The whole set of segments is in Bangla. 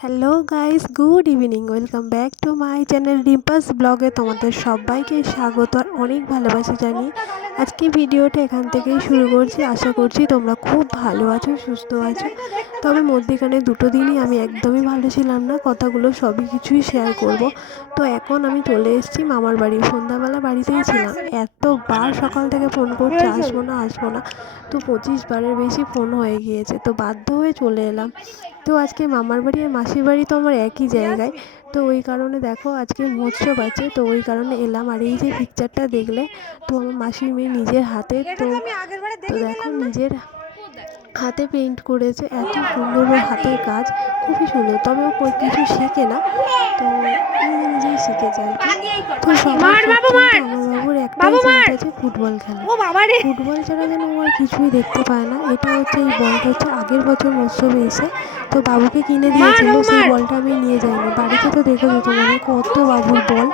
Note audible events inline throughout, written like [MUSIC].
Hello guys good evening welcome back to my channel ডিম্পাস ব্লগে তোমাদের সবাইকে স্বাগত আর অনেক ভালোবাসা জানিয়ে আজকে ভিডিওটা এখান থেকেই শুরু করছি। আশা করছি তোমরা খুব ভালো আছো, সুস্থ আছো। তবে মধ্যেখানে দুটো দিনই আমি একদমই ভালো ছিলাম না, কথাগুলো সবই কিছুই শেয়ার করব। তো এখন আমি চলে এসেছি মামার বাড়ি। সন্ধ্যাবেলা বাড়িতেই ছিলাম। এতবার সকাল থেকে ফোন করছি, আসব না আসব না। তো পঁচিশ বারের বেশি ফোন হয়ে গিয়েছে। তো বাধ্য হয়ে চলে এলাম। তো আজকে মামার বাড়ি আর মাসির বাড়ি তো আমার একই জায়গায়। তো ওই কারণে দেখো আজকে মহোৎসব আছে তো ওই কারণে এলাম। আর এই যে পিকচারটা দেখলে তো আমার মাসির মেয়ে নিজের হাতে তো তো দেখো নিজের হাতে পেইন্ট করেছে এত সুন্দর ওর হাতের কাজ খুবই সুন্দর। তবে ও কিছু শেখে না তো নিজে নিজেই শিখেছে আর কি। তো সবার বাবুর একটাই চিন্তা আছে ফুটবল খেলা। ফুটবল ছাড়া যেন ও আর কিছুই দেখতে পায় না। এটা হচ্ছে এই বলটা হচ্ছে আগের বছর মৎসবে এসে তো বাবুকে কিনে দিয়েছিল সেই বলটা আমি নিয়ে যাইনি। বাড়িতে তো দেখেছ তোমাদের কত বাবুর বল।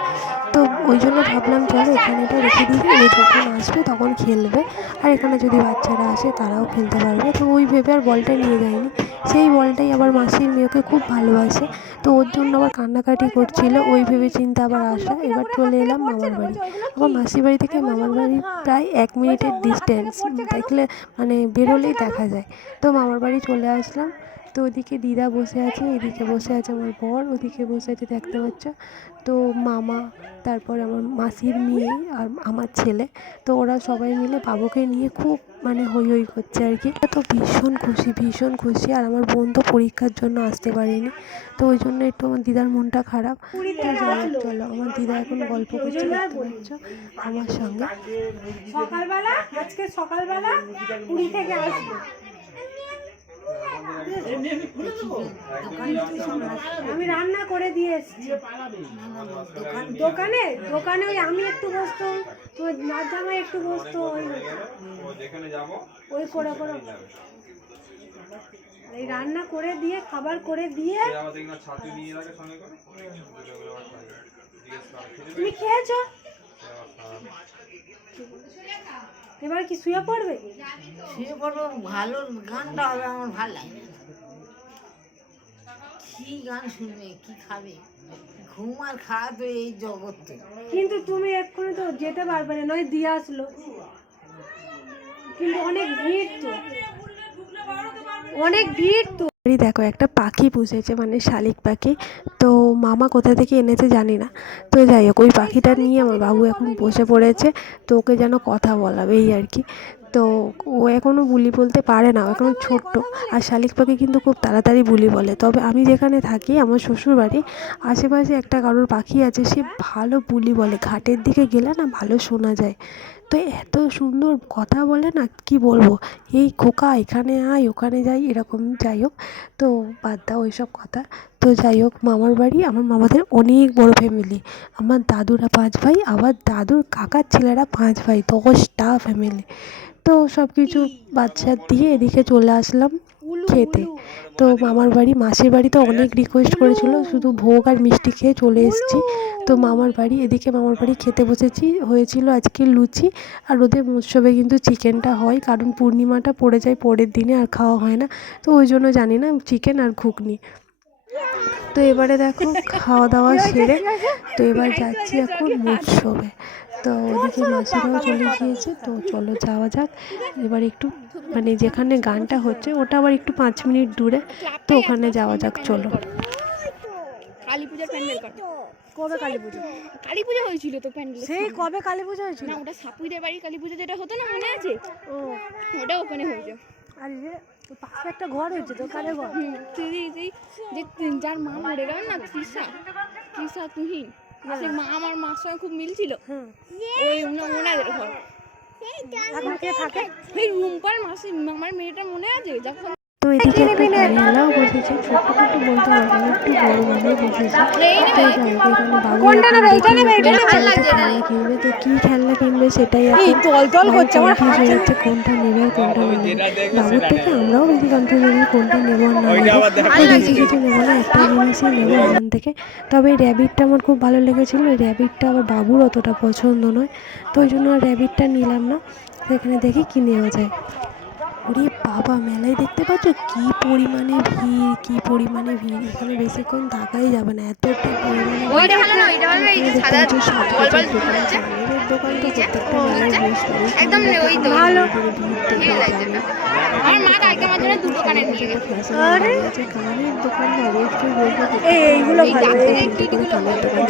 ওই জন্য ভাবলাম, চলো এখানে এটা রেখে দিই। ও যখন আসবে তখন খেলবে। আর এখানে যদি বাচ্চারা আসে তারাও খেলতে পারবে। তো ওই ভেবে আর বলটা নিয়ে যায়নি সেই বলটাই আবার মাসির মেয়েকে খুব ভালোবাসে। তো ওর জন্য আবার কান্নাকাটি করছিল। ওই ভেবে চিন্তা আবার আসা এবার চলে এলাম মামার বাড়ি। আমার মাসির বাড়ি থেকে মামার বাড়ি প্রায় এক মিনিটের ডিস্টেন্স দেখলে মানে বেরোলেই দেখা যায়। তো মামার বাড়ি চলে আসলাম। তো ওদিকে দিদা বসে আছে এদিকে বসে আছে আমার বর ওদিকে বসে আছে দেখতে পাচ্ছ। তো মামা তারপর আমার মাসির মেয়ে আর আমার ছেলে তো ওরা সবাই মিলে বাবুকে নিয়ে খুব মানে হই হই করছে আর কি। তো ভীষণ খুশি ভীষণ খুশি আর আমার বোন তো পরীক্ষার জন্য আসতে পারেনি। তো ওই জন্য একটু আমার দিদার মনটা খারাপ। তো যাই চলো আমার দিদা এখন গল্প করছে দেখতে পাচ্ছ আমার সঙ্গে। সকালবেলা আজকে সকালবেলা পুরী থেকে আসব। আমি রান্না করে দিয়ে এসেছি। দোকানে দোকানে? ওই আমি একটু বসতো, তোমার নাচ জামাই একটু বসতো, ওই ওই করে করে। এই রান্না করে দিয়ে, খাবার করে দিয়ে তুমি খেয়েছো? এবার কি শুয়ে পড়বে? শুয়ে পড়ব ভালো গানটা হবে আমার ভালো লাগে। কি গান শুনবে কি খাবে? ঘুম আর খাওয়া তো এই জগৎ তো কিন্তু তুমি এক্ষুনি তো যেতে পারবে না নয় দিয়ে আসলো। কিন্তু অনেক ভিড় তো। অনেক ভিড় তো। এই দেখো একটা পাখি পুষেছে মানে শালিক পাখি। তো মামা কোথা থেকে এনেছে জানি না। তো যাই হোক, ওই পাখিটা নিয়ে আমার বাবু এখন বসে পড়েছে। তো ওকে যেন কথা বলাবে এই আর কি। তো ও এখনও বুলি বলতে পারে না, ও এখনও ছোট্ট। আর শালিক পাখি কিন্তু খুব তাড়াতাড়ি বুলি বলে। তবে আমি যেখানে থাকি, আমার শ্বশুর বাড়ি আশেপাশে একটা কারোর পাখি আছে, সে ভালো বুলি বলে। ঘাটের দিকে গেলে না ভালো শোনা যায়। তো এত সুন্দর কথা বলে না, কি বলব? এই খোকা এখানে আয়, ওখানে যাই, এরকম যাই হোক। তো বাদ দাও ওইসব কথা। তো যাই হোক, মামার বাড়ি, আমার মামাদের অনেক বড় ফ্যামিলি আমার দাদুরা পাঁচ ভাই, আবার দাদুর কাকার ছেলেরা পাঁচ ভাই, দশটা ফ্যামিলি তো সব কিছু বাচ্চা দিয়ে এদিকে চলে আসলাম। খেতে। তো মামার বাড়ি, মাসির বাড়িতে অনেক রিকোয়েস্ট করেছিল, শুধু ভোগ আর মিষ্টি খেয়ে চলে এসেছি। তো মামার বাড়ি, এদিকে মামার বাড়ি খেতে বসেছি, হয়েছিল আজকে লুচি, আর ওদের উৎসবে কিন্তু চিকেনটা হয়, কারণ পূর্ণিমাটা পড়ে যায় পরের দিনে আর খাওয়া হয় না। তো ওই জন্য জানি না, চিকেন আর ঘুগনি। তো এবারে দেখো, খাওয়া দাওয়া সেরে, তো এবার যাচ্ছি এখন উৎসবে। তো ওদিকে মাসিরাও চলে গিয়েছে তো চলো যাওয়া যাক। এবার একটু মানে যেখানে গানটা হচ্ছে ওটা আবার একটু পাঁচ মিনিট দূরে তো ওখানে যাওয়া যাক চলো। কালী পূজার প্যান্ডেল কবে কালী পুজো? কালী পূজা হয়েছিল তো প্যান্ডেল সেই কবে কালী পুজো হয়েছিল? না ওটা সাপুইদের বাড়ি কালী পূজা যেটা হতো না মনে আছে? ও। ওটা ওখানে হয়েছে। আর রে ওই পাশে একটা ঘর হয়েছে তো কালে ঘর? তুই যে যার মা মরে গেল না তৃষা। তৃষা তুহিন। সে মা আমার মার সঙ্গে খুব মিল ছিল ওই ওনাদের ঘর। এখন কে থাকে? এই রুম্পার মাসি আমার মেয়েটা মনে আছে? যখন তো এদিকে একটা গাড়িওয়ালাও বসেছে ছোট্ট খাটো বলতে পারব না একটু বড় মানে বসেছে। তো এখানে বাবু কিনবে তো কি খেলনা কিনবে সেটাই আমার কনফিউজ কোনটা নেবে আর কোনটা নেবে। বাবুর থেকে আমরাও বেশি কনফিউজ হই কোনটা নেব আর না। নেব বেশি কিছু নেব না একটা জিনিসই নেব এখান থেকে। তবে এই র্যাবিটটা আমার খুব ভালো লেগেছিলো র্যাবিটটা আবার বাবুর অতটা পছন্দ নয় তো ওই জন্য আর র্যাবিটটা নিলাম না। সেখানে দেখি কি নেওয়া যায়। ওরে বাবা মেলায় দেখতে পাচ্ছ? কি পরিমাণে ভিড় কি পরিমাণে ভিড়। এখানে বেশিক্ষণ থাকাই যাবে না। এতটা পরিমাণে ভালো দোকান তো প্রত্যেকটা মেলায়। একদম ওই তো। মা কালকে আমার জন্য দুটো কানের নিয়ে গেছে। আরে। কানের দোকান অবশ্যই বলব এইগুলো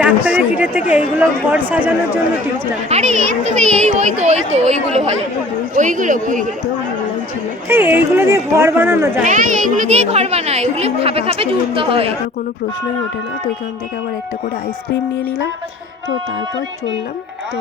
ডাক্তারের। কিটের থেকে এইগুলো ঘর সাজানোর জন্য ঠিকঠাক আরে এর তো এই ওই তো ওই তো ওইগুলো ভালো। ওইগুলো ওইগুলো। এইগুলো দিয়ে ঘর বানানো যায়। হ্যাঁ এইগুলো দিয়ে ঘর বানায়। ওগুলো খাপে খাপে জুড়তে হয়। রাখার কোনো প্রশ্নই ওঠে না। তো এখান থেকে আবার একটা করে আইসক্রিম নিয়ে নিলাম। তো তারপর চললাম তো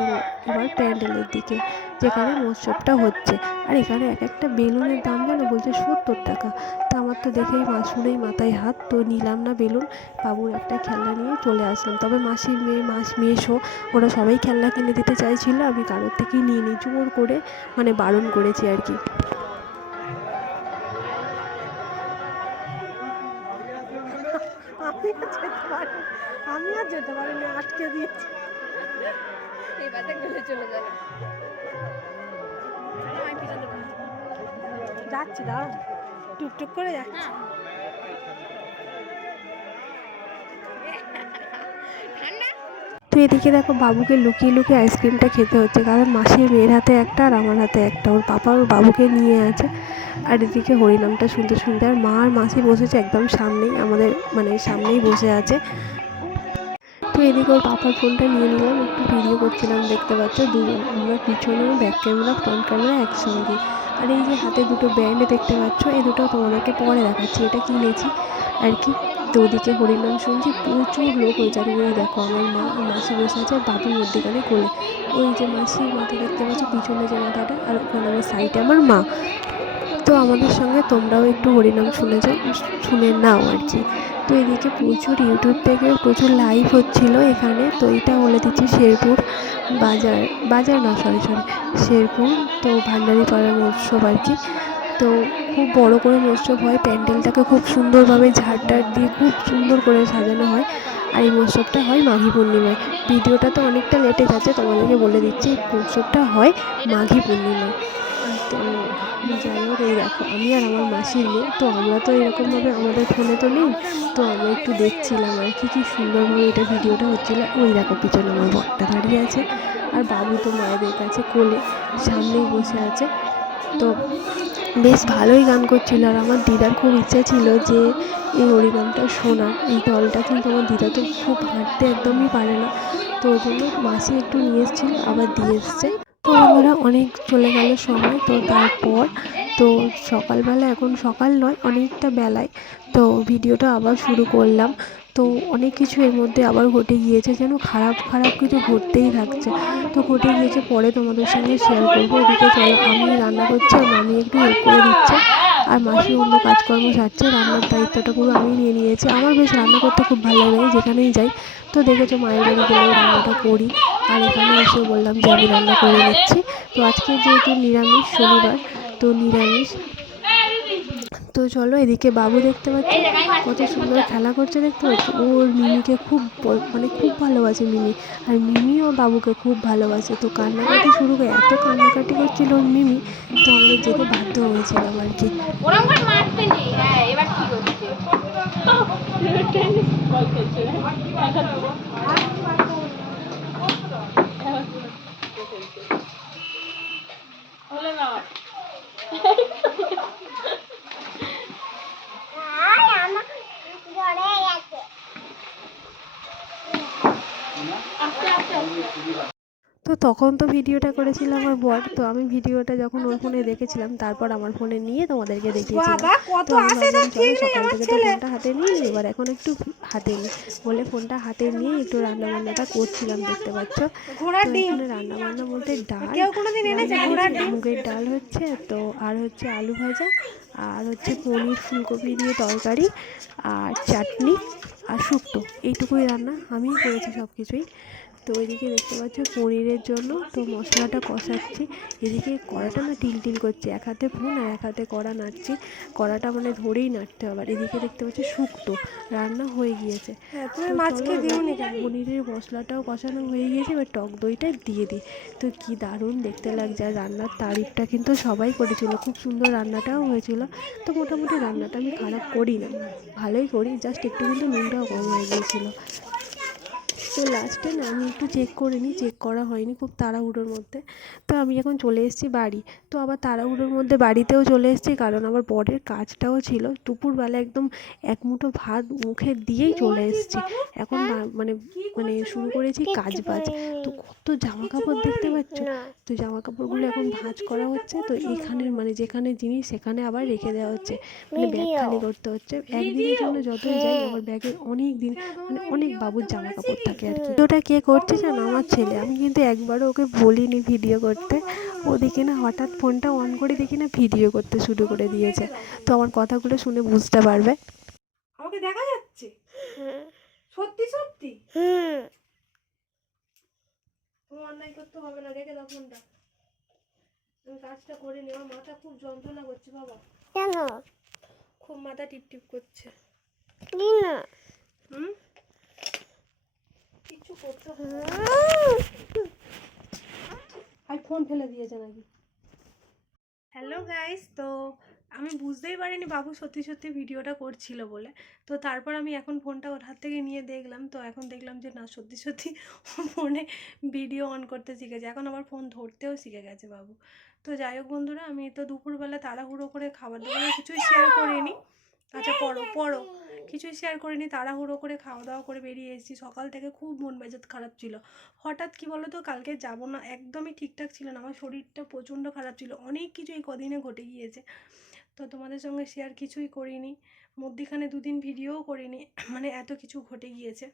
এবার প্যান্ডেলের দিকে যেখানে মৎসবটা হচ্ছে। আর এখানে এক একটা বেলুনের দাম জানো বলছে সত্তর টাকা। তা আমার তো দেখেই মা শুনেই মাথায় হাত। তো নিলাম না বেলুন। বাবুর একটা খেলনা নিয়ে চলে আসলাম। তবে মাসির মেয়ে মাস মেয়েসো ওরা সবাই খেলনা কিনে দিতে চাইছিল। আমি কারোর থেকেই নিয়ে নিই জোর করে মানে বারণ করেছি আর কি। যেতে পারি না আটকে দিয়েছি। এই বাতে গেলে চলে যাবে। যাচ্ছি দাঁড়া টুকটুক করে যাচ্ছি। ঠান্ডা। তো এদিকে দেখো বাবুকে লুকিয়ে লুকিয়ে আইসক্রিমটা খেতে হচ্ছে। কারণ মাসির মেয়ের হাতে একটা আর আমার হাতে একটা। ওর পাপা ওর বাবুকে নিয়ে আছে। আর এদিকে হরিনামটা শুনতে শুনতে আর মা আর মাসি বসেছে একদম সামনেই। আমাদের মানে সামনেই বসে আছে। তো এদিকে ওর পাপার ফোনটা নিয়ে নিলাম, একটু ভিডিও করছিলাম, দেখতে পাচ্ছ? দুজন, আমরা পিছনে ব্যাক ক্যামেরা ফ্রন্ট ক্যামেরা একসঙ্গে। আর এই যে হাতে দুটো ব্যান্ড দেখতে পাচ্ছ, এই দুটো তোমাদেরকে পরে দেখাচ্ছি, এটা কিনেছি আর কি? তো ওদিকে হরিনাম শুনছি, প্রচুর লোক হয়েছে আর ওই দেখো আমার মা, মাসি বসে আছে আর মধ্যেখানে কোলে। ওই যে মাসির মাথা দেখতে পাচ্ছ, পিছনে যে মাথাটা, আর ওখানে আমার সাইডে আমার মা। তো আমাদের সঙ্গে তোমরাও একটু হরিনাম শুনে যাও, শুনে নাও আর কি। তো এদিকে প্রচুর ইউটিউব থেকে প্রচুর লাইভ হচ্ছিল এখানে। তো এটা বলে দিচ্ছি শেরপুর বাজার বাজার না সরি সরি শেরপুর, তো ভান্ডারি পাড়ার মহোৎসব আর কি। তো খুব বড় করে মহোৎসব হয়, প্যান্ডেলটাকে খুব সুন্দরভাবে ঝাড়টার দিয়ে খুব সুন্দর করে সাজানো হয়। আর এই মহোৎসবটা হয় মাঘী পূর্ণিমায়। ভিডিওটা তো অনেকটা লেটে গেছে তোমাদেরকে বলে দিচ্ছি, মহোৎসবটা হয় মাঘী পূর্ণিমায়। তো যাই হোক, এই দেখো, আমি আর আমার মাসির মেয়ে, তো আমরা তো এরকমভাবে, আমাদের ফোনে তো নেই, তো আমরা একটু দেখছিলাম আর কি কি সুন্দরভাবে এটা ভিডিওটা হচ্ছিল। ওই দেখো, পিছনে আমার বরটা দাঁড়িয়ে আছে, আর বাবু তো মায়েদের কাছে কোলে সামনেই বসে আছে। তো বেশ ভালোই গান করছিল, আর আমার দিদার খুব ইচ্ছা ছিল যে এই হরিনামটা শোনার এই দলটা কিন্তু আমার দিদা তো খুব হাঁটতে একদমই পারে না, তো ওই জন্য মাসি একটু নিয়ে এসেছিল, আবার দিয়ে এসছে। তো আমরা অনেক চলে গেল সময়, তো তারপর তো সকালবেলা এখন সকাল নয়, অনেকটা বেলায় তো ভিডিওটা আবার শুরু করলাম। তো অনেক কিছু এর মধ্যে আবার ঘটে গিয়েছে, যেন খারাপ খারাপ কিছু ঘটতেই থাকছে। তো ঘটে গিয়েছে, পরে তোমাদের সঙ্গে শেয়ার করব। এদিকে চলো, আমি রান্না করছি আর মামি একটু হেল্প করে দিচ্ছে। আর মাসি অন্য কাজকর্ম সারছে, রান্নার দায়িত্বটা পুরো আমি নিয়ে নিয়েছি। আমার বেশ রান্না করতে খুব ভালো লাগে যেখানেই যাই। তো দেখেছ মায়ের বাড়ি গেলেও রান্নাটা করি, আর এখানে এসে বললাম যে আমি রান্না করে নিচ্ছি। তো আজকে যেহেতু নিরামিষ শনিবার, তো নিরামিষ। তো চলো এদিকে বাবু দেখতে পাচ্ছি। কত সুন্দর খেলা করছে দেখতে পাচ্ছি? ওর মিমিকে খুব মানে খুব ভালোবাসে মিমি। আর মিমিও বাবুকে খুব ভালোবাসে। তো কান্নাকাটি শুরু করে এত কান্নাকাটি করছিল ওর মিমি, তো আমাদের যেতে বাধ্য হয়েছিলাম আর কি ওরম করে মারতে নেই হ্যাঁ এবার ঠিক হচ্ছে তো তখন তো ভিডিওটা করেছিল আমার বর। তো আমি ভিডিওটা যখন ওর ফোনে দেখেছিলাম তারপর আমার ফোনে নিয়ে তোমাদেরকে দেখিয়েছিলাম। তো সকাল থেকে তো ফোনটা হাতে নিয়ে এবার এখন একটু হাতে নিই। বলে ফোনটা হাতে নিয়ে একটু রান্না বান্নাটা করছিলাম দেখতে পাচ্ছ? ঘোড়ার তো এখানে রান্না বান্না বলতে ডাল। মুগের ডাল হচ্ছে তো আর হচ্ছে আলু ভাজা আর হচ্ছে পনির ফুলকপি দিয়ে তরকারি আর চাটনি আর শুক্তো। এইটুকুই রান্না আমিই করেছি সব কিছুই তো ওইদিকে দেখতে পাচ্ছ পনিরের জন্য তো মশলাটা কষাচ্ছি। এদিকে কড়াটা না টিল টিল করছে এক হাতে ফোন আর এক হাতে কড়া নাড়ছি। কড়াটা মানে ধরেই নাড়তে হবে। আর এদিকে দেখতে পাচ্ছি শুক্তো রান্না হয়ে গিয়েছে। হ্যাঁ মাছকে পনিরের মশলাটাও কষানো হয়ে গিয়েছে এবার টক দইটা দিয়ে দিই। তো কি দারুণ দেখতে লাগছে। আর রান্নার তারিফটা কিন্তু সবাই করেছিল খুব সুন্দর রান্নাটাও হয়েছিল। তো মোটামুটি রান্নাটা আমি খারাপ করি না ভালোই করি জাস্ট একটু কিন্তু নুনটাও কম হয়ে গিয়েছিল। তো লাস্টে না আমি একটু চেক করে নিই চেক করা হয়নি খুব তাড়াহুড়োর মধ্যে। তো আমি এখন চলে এসেছি বাড়ি। তো আবার তাড়াহুড়োর মধ্যে বাড়িতেও চলে এসেছি কারণ আমার বরের কাজটাও ছিল। দুপুরবেলা একদম এক মুঠো ভাত মুখে দিয়েই চলে এসেছি। এখন মানে মানে শুরু করেছি কাজ বাজ। তো কত জামা কাপড় দেখতে পাচ্ছ? তো জামা কাপড়গুলো এখন ভাঁজ করা হচ্ছে তো এখানের মানে যেখানে জিনিস সেখানে আবার রেখে দেওয়া হচ্ছে। মানে ব্যাগ খালি করতে হচ্ছে। একদিনের জন্য যতই যাই আমার ব্যাগে অনেক দিন মানে অনেক বাবুর জামা কাপড় থাকে। আর কি। ভিডিওটা কে করছে জানো? আমার ছেলে। আমি কিন্তু একবারও ওকে বলিনি ভিডিও করতে। ওদিকে না হঠাৎ ফোনটা অন করে দেখি না ভিডিও করতে শুরু করে দিয়েছে। তো আমার কথাগুলো শুনে বুঝতে পারবে। আমাকে দেখা যাচ্ছে? সত্যি সত্যি? তুমি অন্যায় করতে হবে না রেখে দাও ফোনটা আমি কাজটা করে নি আমার মাথা খুব যন্ত্রণা করছে বাবা। কেন? খুব মাথা টিপ টিপ করছে। না হুম কিছু করতে হবে না। আর ফোন ফেলে দিয়েছে নাকি? হ্যালো গাইস তো আমি বুঝতেই পারিনি বাবু সত্যি সত্যি ভিডিওটা করছিল বলে। তো তারপর আমি এখন ফোনটা ওর হাত থেকে নিয়ে দেখলাম, তো এখন দেখলাম যে না, সত্যি সত্যি ফোনে ভিডিও অন করতে শিখেছে। এখন আবার ফোন ধরতেও শিখে গেছে বাবু। তো যাই হোক বন্ধুরা, আমি তো দুপুরবেলা তাড়াহুড়ো করে খাবার দাবার কিছুই শেয়ার করিনি। আচ্ছা পড়ো পড়ো। কিছুই শেয়ার করিনি তাড়াহুড়ো করে খাওয়া দাওয়া করে বেরিয়ে এসেছি। সকাল থেকে খুব মন মেজাজ খারাপ ছিল। হঠাৎ কি বলো তো কালকে যাব না একদমই ঠিকঠাক ছিল না। আমার শরীরটা প্রচণ্ড খারাপ ছিল। অনেক কিছু এই কদিনে ঘটে গিয়েছে। তো তোমাদের সঙ্গে শেয়ার কিছুই করিনি। মধ্যিখানে দুদিন ভিডিওও করিনি। [CLEARS THROAT] মানে এত কিছু ঘটে গিয়েছে।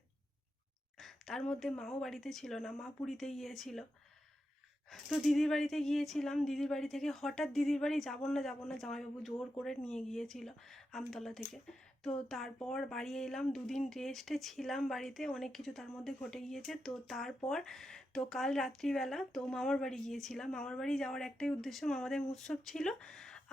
তার মধ্যে মাও বাড়িতে ছিল না মা পুরীতে গিয়েছিল। তো দিদির বাড়িতে গিয়েছিলাম, দিদির বাড়ি থেকে হঠাৎ দিদির বাড়ি যাব না যাব না জামাইবাবু জোর করে নিয়ে গিয়েছিল আমতলা থেকে। তো তারপর বাড়ি এলাম, দুদিন রেস্টে ছিলাম বাড়িতে, অনেক কিছু তার মধ্যে ঘটে গিয়েছে। তো তারপর, তো কাল রাত্রিবেলা, তো মামার বাড়ি গিয়েছিলাম। মামার বাড়ি যাওয়ার একটাই উদ্দেশ্য, মামাদের উৎসব ছিল।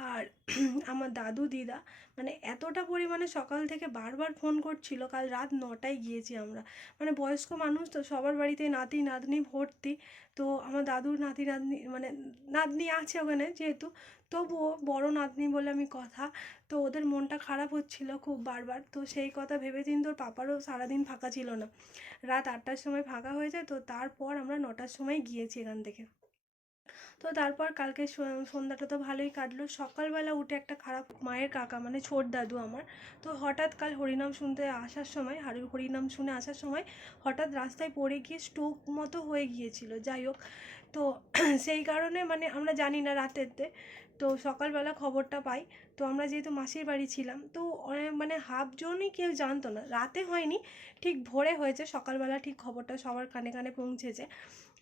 আর [CLEARS THROAT] আমার দাদু দিদা মানে এতটা পরিমাণে সকাল থেকে বারবার ফোন করছিল, কাল রাত নটায় গিয়েছি আমরা। মানে বয়স্ক মানুষ তো, সবার বাড়িতে নাতি, নাতনি, ভর্তি। তো আমার দাদুর নাতি, নাতনি মানে নাতনি আছে ওখানে যেহেতু। তবুও বড় নাতনি বলে আমি কথা, তো ওদের মনটা খারাপ হচ্ছিল খুব বারবার। তো সেই কথা ভেবে চিন্তে তোর পাপারও সারাদিন ফাঁকা ছিল না। রাত আটটার সময় ফাঁকা হয়ে যায়, তো তারপর আমরা নটার সময় গিয়েছি এখান থেকে। তো তারপর কালকে সন্ধ্যাটা তো ভালোই কাটলো। সকালবেলা উঠে একটা খারাপ মায়ের কাকা মানে ছোট দাদু আমার, তো হঠাৎ কাল হরিনাম শুনতে আসার সময় হারুর হরিনাম শুনে আসার সময় হঠাৎ রাস্তায় পড়ে গিয়ে স্ট্রোক মতো হয়ে গিয়েছিল, যাই হোক। তো [CLEARS THROAT] সেই কারণে মানে আমরা জানি না রাতেরতে। তো সকালবেলা খবরটা পাই, তো আমরা যেহেতু মাসির বাড়ি ছিলাম, তো মানে হাফ জনই কেউ জানতো না। রাতে হয়নি, ঠিক ভোরে হয়েছে, সকালবেলা ঠিক খবরটা সবার কানে কানে পৌঁছেছে।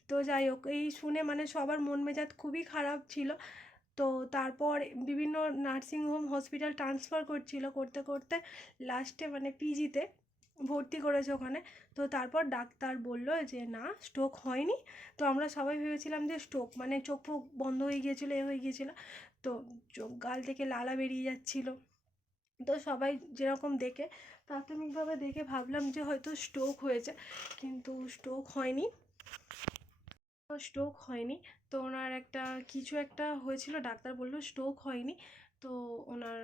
তো যাই হোক, এই শুনে মানে সবার মন মেজাজ খুবই খারাপ ছিল। তো তারপর বিভিন্ন নার্সিংহোম হসপিটাল ট্রান্সফার করছিল করতে করতে লাস্টে মানে পিজিতে ভর্তি করেছে ওখানে। তো তারপর ডাক্তার বলল যে, না স্ট্রোক হয়নি। তো আমরা সবাই ভেবেছিলাম যে স্ট্রোক মানে চোখ ফোক বন্ধ হয়ে গিয়েছিল, এ হয়ে গিয়েছিল। তো চোখ গাল থেকে লালা বেরিয়ে যাচ্ছিল। তো সবাই যেরকম দেখে প্রাথমিকভাবে দেখে ভাবলাম যে, হয়তো স্ট্রোক হয়েছে। কিন্তু স্ট্রোক হয়নি। স্ট্রোক হয়নি। তো ওনার একটা কিছু একটা হয়েছিল, ডাক্তার বলল স্ট্রোক হয়নি। তো ওনার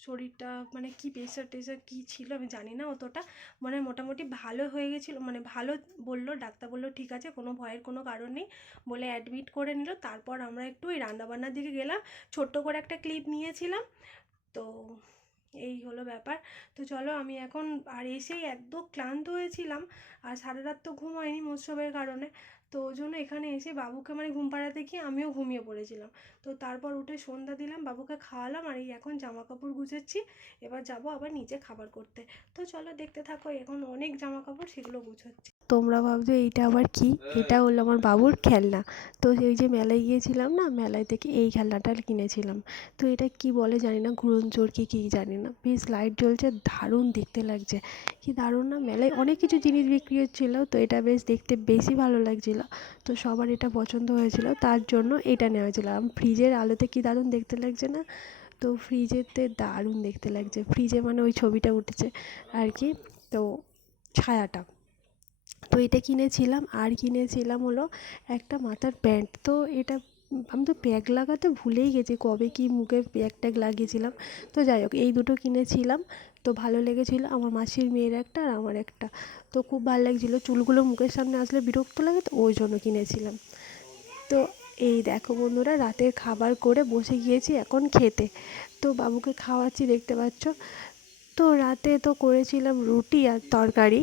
শরীরটা মানে কি প্রেশার টেশার কী ছিল আমি জানি না অতটা। মানে মোটামুটি ভালো হয়ে গেছিল মানে ভালো বলল, ডাক্তার বলল, ঠিক আছে, কোনো ভয়ের কোনো কারণ নেই। বলে অ্যাডমিট করে নিল। তারপর আমরা একটু ওই রান্নাবান্নার দিকে গেলাম। ছোট্ট করে একটা ক্লিপ নিয়েছিলাম। তো এই হলো ব্যাপার। তো চলো, আমি এখন আর এসেই একদম ক্লান্ত হয়েছিলাম। আর সারা রাত তো ঘুম হয়নি মৎসবের কারণে। তো ওই জন্য এখানে এসে বাবুকে মানে ঘুম পাড়াতে গিয়ে আমিও ঘুমিয়ে পড়েছিলাম। তো তারপর উঠে সন্ধ্যা দিলাম, বাবুকে খাওয়ালাম আর এই এখন জামা কাপড় গুছাচ্ছি। এবার যাব আবার নিচে খাবার করতে। তো চলো দেখতে থাকো, এখন অনেক জামা কাপড় সেগুলো গুছোচ্ছি। তোমরা ভাবছ এইটা আবার কি? এটা হলো আমার বাবুর খেলনা। তো ওই যে মেলায় গিয়েছিলাম না, মেলায় থেকে এই খেলনাটা কিনেছিলাম। তো এটা কি বলে জানি না ঘুরন চোর কি কী জানি না। বেশ লাইট জ্বলছে, দারুণ দেখতে লাগছে। কি দারুণ না, মেলায় অনেক কিছু জিনিস বিক্রি হচ্ছিল, তো এটা বেশ দেখতে বেশি ভালো লাগছিল। তো সবার এটা পছন্দ হয়েছিল, তার জন্য এটা নেওয়া হয়েছিল। আর ফ্রিজের আলোতে কি দারুণ দেখতে লাগছে না? তো ফ্রিজেতে দারুণ দেখতে লাগছে। ফ্রিজে মানে ওই ছবিটা উঠেছে আর কি, তো ছায়াটা। তো এটা কিনেছিলাম, আর কিনেছিলাম হলো একটা মাথার প্যান্ট। তো এটা আমি তো ব্যাগ লাগাতে ভুলেই গেছি, কবে কি মুখে প্যাক ট্যাগ লাগিয়েছিলাম। তো যাই হোক, এই দুটো কিনেছিলাম। তো ভালো লেগেছিল। আমার মাসির মেয়ের একটা আর আমার একটা। তো খুব ভালো লাগছিল। চুলগুলো মুখের সামনে আসলে বিরক্ত লাগে তো ওই জন্য কিনেছিলাম। তো এই দেখো বন্ধুরা, রাতের খাবার করে বসে গিয়েছি এখন খেতে। তো বাবুকে খাওয়াচ্ছি, দেখতে পাচ্ছ? তো রাতে তো করেছিলাম রুটি আর তরকারি।